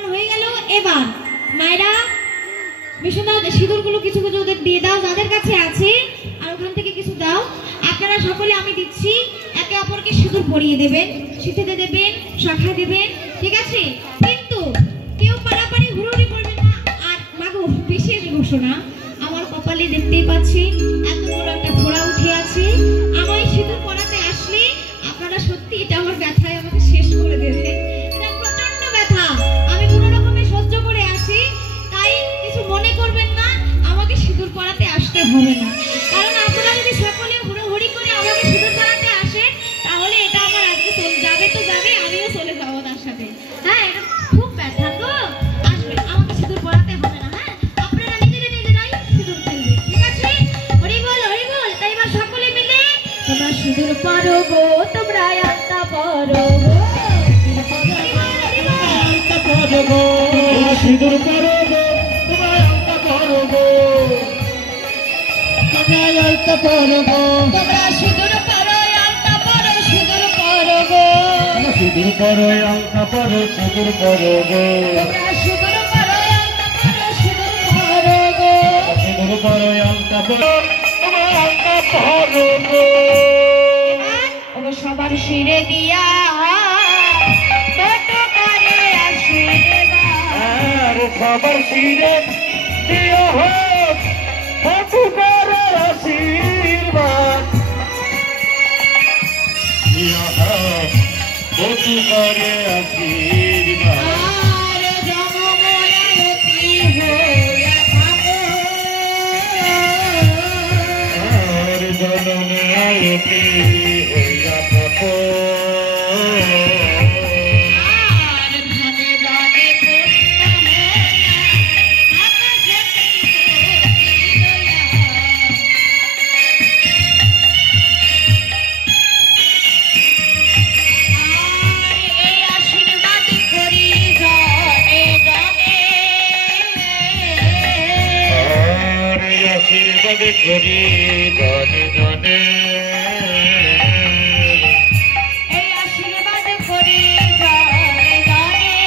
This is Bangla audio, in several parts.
আপ্যায়ন হয়ে গেল। এবার মায়েরা বিশ্বনাথ সিঁদুরগুলো কিছু কিছু ওদের দিয়ে দাও যাদের কাছে আছে, আর ওখান থেকে কিছু দাও। আপনারা সকলে আমি দিচ্ছি, একে অপরকে সিঁদুর পরিয়ে দেবেন, সিঁথিতে দেবেন, শাখায় দেবেন, ঠিক আছে? কিন্তু কেউ পাড়াপাড়ি হুড়োহুড়ি করবেন না। আর মাগো বিশেষ ঘোষণা, আমার কপালে দেখতেই পাচ্ছি এত বড় একটা ফোড়া উঠে আছে। আমায় সিঁদুর পরাতে আসলে আপনারা সত্যি এটা আমার ব্যথায় আমাকে শেষ করে দেবে। এটা প্রচন্ড ব্যথা, আমি কোনো রকমে সহ্য করে আছি, তাই কিছু মনে করবেন না, আমাকে সিঁদুর পরাতে আসতে হবে না। কারণ আপনারা যদি সকলে হুড়োহুড়ি করে আমাকে সিঁদুর পরাতে আসে, তাহলে এটা আমার আজকে চলে যাবে, তো যাবে, আমিও চলে যাবো তার সাথে। হ্যাঁ, এটা খুব ব্যথা তো, আসবে, আমাকে সিঁদুর পরাতে হবে না। হ্যাঁ, আপনারা নিজেরাই সিঁদুর ফেলবেন, ঠিক আছে? হরি বল, হরি বল। তাই এবার সকলে মিলে তোমরা সিঁদুর পরো গো, তোমরা আলতা পরো গো, সিঁদুর পরো গো, তোমরা আলতা পরো গো, তোমরা আলতা পরো গো, তোমরা সিঁদুর পরো, আলতা পরো, সিঁদুর পরো গো, সিঁদুর পরো আলতা পরো, সিঁদুর পরো গো, তোমরা সিঁদুর পরো, আলতা পরো, সিঁদুর পরো গো, সিঁদুর পরো আলতা পরো, তোমরা আলতা পরো গো। ওগো সবার শিরে দিয়া ছোট করে আশীর্বাদ, সবার শিরে দিও হোক ফটু করে আশীর্বাদ, দিও হোক ফটু করে আশীর্বাদ, আর জনময়াতি হইয়া থাকো, আর জনমে আয়তি হইয়া থাকো, আর ধনে ধনে পূর্ণ হইয়া আকাশেতে জ্যোতির্লয়া। আর এই আশীর্বাদ করি জনে জনে, আর আশীর্বাদ করি জনে জনে, এই আশীর্বাদ করি জনে জনে,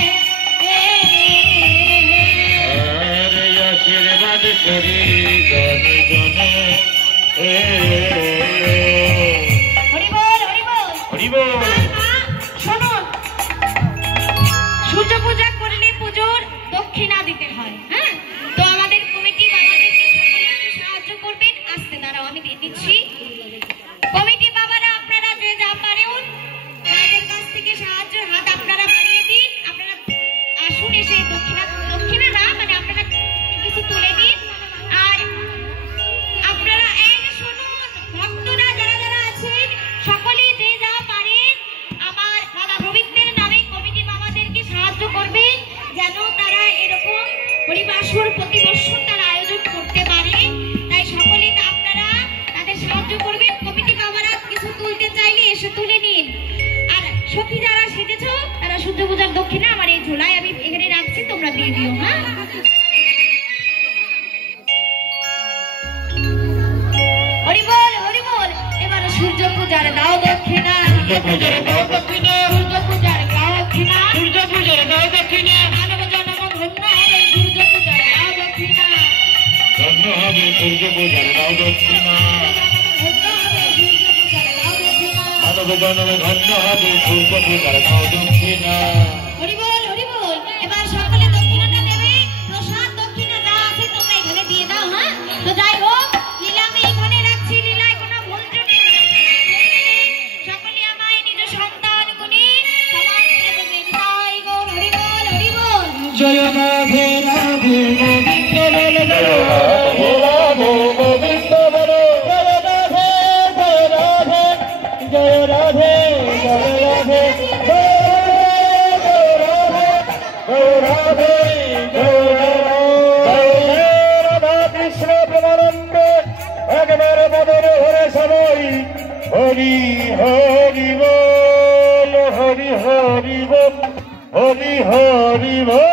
আর আশীর্বাদ করি জনে জনে। হরি বল, হরি বল। হরি বল। আর মা শুনুন, সূর্য পূজা করলে পুজোর দক্ষিণা দিতে হয়। হ্যাঁ, তো আমাদের কমিটি বাবাদেরকে সকলে একটু সাহায্য করবেন। আসতে দাঁড়াও, আমি দিয়ে দিচ্ছি। কমিটি বাবারা আপনারা যে যা পারেন তাদের কাছ থেকে সাহায্যের হাত আপনারা বাড়িয়ে দিন। আপনারা আসুন, এসে দক্ষিণা না মানে আপনারা কিছু তুলে দিন। আর আপনারা এই যে শুনুন, ভক্তরা যারা যারা আছেন সকলেই যে যা পারেন আমার দাদা রবিকদের নামে কমিটি বাবাদেরকে সাহায্য করবেন, যেন তারা এরকম হরিবাসর প্রতি বছর তারা আয়োজন করতে পারে। তাই সকলেই আপনারা তাদের সাহায্য করবেন। কমিটি বাবারা কিছু তুলতে চাইলে এসে তুলে নিন। আর সখী যারা সেজেছ তারা সূর্য পূজার দক্ষিণা আমার এই ঝোলায় আমি এখানে রাখছি, তোমরা দিয়ে দিও। হ্যাঁ, হরি বল, হরি বল। এবার সূর্য পূজার দাও দক্ষিণা, সূর্য পূজার দাও দক্ষিণা, সূর্য পূজার দাও দক্ষিণা, সূর্য পূজার দাও দক্ষিণা, মানব জন্ম ধন্য হবে সূর্য পূজার দাও দক্ষিণা, ধন্য হবে সূর্য পূজার দাও দক্ষিণা, ধন্য হবে সূর্য পূজার দাও দক্ষিণা। মানব জন্মে ধন্য হবে সূর্য পূজার দাও দক্ষিণা। হরি বল, হরি বল। এবার সকলে দক্ষিণাটা দেবে। প্রসাদ দক্ষিণা যা আছে তোমরা এখানে দিয়ে দাও। হ্যাঁ, তো যাই হোক, লীলা আমি এখানে রাখছি, লীলায় কোনো ভুল ত্রুটি সকলে আমায় নিজ সন্তান গুণী সমান করে দেবেন। তাই গো হরি বল, হরি বল। জয় রাধে রাধে গোবিন্দ বল, জয় রাধে রাধে গোবিন্দ বল, জয় রাধে জয় রাধে, জয় রাধে জয় রাধে, জয় রাধে জয় রাধে, রাধা কৃষ্ণ প্রেমানন্দে একবার মদন হরে সবাই হরি হরি বল, হরি হরি বল, হরি হরি বল।